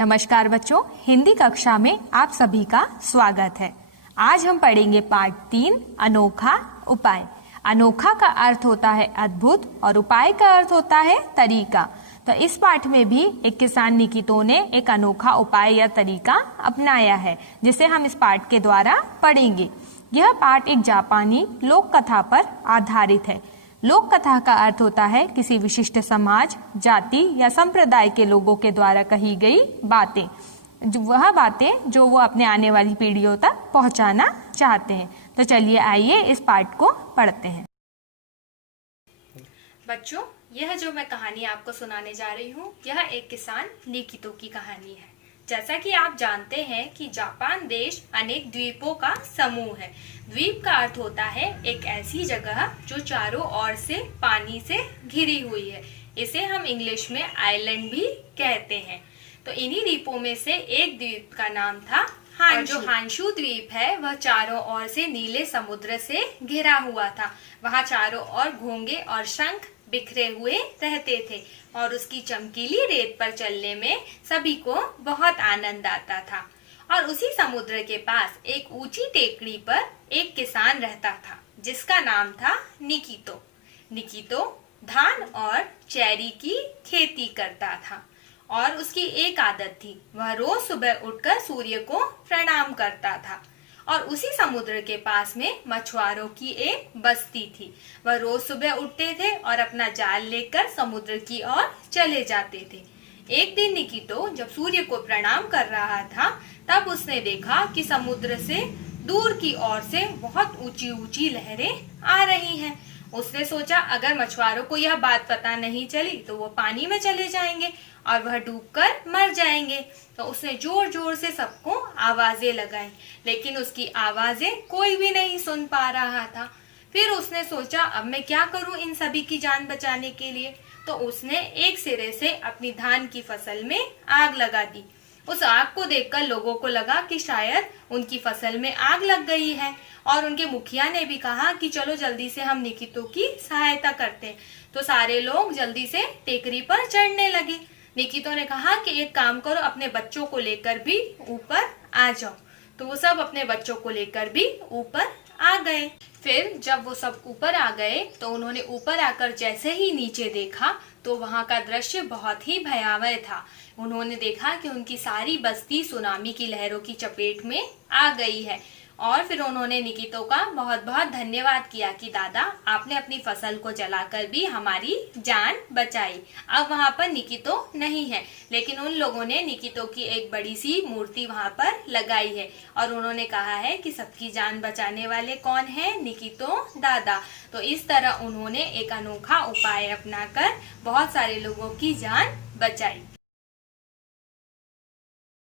नमस्कार बच्चों, हिंदी कक्षा में आप सभी का स्वागत है। आज हम पढ़ेंगे पाठ 3 अनोखा उपाय। अनोखा का अर्थ होता है अद्भुत और उपाय का अर्थ होता है तरीका। तो इस पाठ में भी एक किसान निकितो ने एक अनोखा उपाय या तरीका अपनाया है, जिसे हम इस पाठ के द्वारा पढ़ेंगे। यह पाठ एक जापानी लोक कथा पर आधारित है। लोक कथा का अर्थ होता है किसी विशिष्ट समाज, जाति या संप्रदाय के लोगों के द्वारा कही गई बातें, वह बातें जो वो अपने आने वाली पीढ़ियों तक पहुंचाना चाहते हैं। तो चलिए आइए इस पाठ को पढ़ते हैं। बच्चों, यह जो मैं कहानी आपको सुनाने जा रही हूँ, यह एक किसान निकितो की कहानी है। जैसा कि आप जानते हैं कि जापान देश अनेक द्वीपों का समूह है। द्वीप का अर्थ होता है एक ऐसी जगह जो चारों ओर से पानी से घिरी हुई है। इसे हम इंग्लिश में आइलैंड भी कहते हैं। तो इन्हीं द्वीपों में से एक द्वीप का नाम था हांशू। जो हांशू द्वीप है वह चारों ओर से नीले समुद्र से घिरा हुआ था। वहाँ चारों ओर घोंगे और शंख बिखरे हुए रहते थे और उसकी चमकीली रेत पर चलने में सभी को बहुत आनंद आता था। और उसी समुद्र के पास एक ऊंची टेकड़ी पर एक किसान रहता था जिसका नाम था निकितो। निकितो धान और चेरी की खेती करता था और उसकी एक आदत थी, वह रोज सुबह उठकर सूर्य को प्रणाम करता था। और उसी समुद्र के पास में मछुआरों की एक बस्ती थी। वह रोज सुबह उठते थे और अपना जाल लेकर समुद्र की ओर चले जाते थे। एक दिन निकितो जब सूर्य को प्रणाम कर रहा था, तब उसने देखा कि समुद्र से दूर की ओर से बहुत ऊंची ऊंची लहरें आ रही हैं। उसने सोचा अगर मछुआरों को यह बात पता नहीं चली तो वो पानी में चले जाएंगे और वह डूबकर मर जाएंगे। तो उसने जोर जोर से सबको आवाजें लगाई, लेकिन उसकी आवाजें कोई भी नहीं सुन पा रहा था। फिर उसने सोचा अब मैं क्या करूं इन सभी की जान बचाने के लिए। तो उसने एक सिरे से अपनी धान की फसल में आग लगा दी। उस आग को देखकर लोगों को लगा कि शायद उनकी फसल में आग लग गई है और उनके मुखिया ने भी कहा कि चलो जल्दी से हम निकितो की सहायता करते हैं। तो सारे लोग जल्दी से टेकरी पर चढ़ने लगे। निकितो ने कहा कि एक काम करो, अपने बच्चों को लेकर भी ऊपर आ जाओ। तो वो सब अपने बच्चों को लेकर भी ऊपर आ गए। फिर जब वो सब ऊपर आ गए तो उन्होंने ऊपर आकर जैसे ही नीचे देखा तो वहाँ का दृश्य बहुत ही भयावह था। उन्होंने देखा कि उनकी सारी बस्ती सुनामी की लहरों की चपेट में आ गई है। और फिर उन्होंने निकितो का बहुत बहुत धन्यवाद किया कि दादा आपने अपनी फसल को जलाकर भी हमारी जान बचाई। अब वहाँ पर निकितो नहीं है, लेकिन उन लोगों ने निकितो की एक बड़ी सी मूर्ति वहाँ पर लगाई है और उन्होंने कहा है कि सबकी जान बचाने वाले कौन है? निकितो दादा। तो इस तरह उन्होंने एक अनोखा उपाय अपनाकर बहुत सारे लोगों की जान बचाई।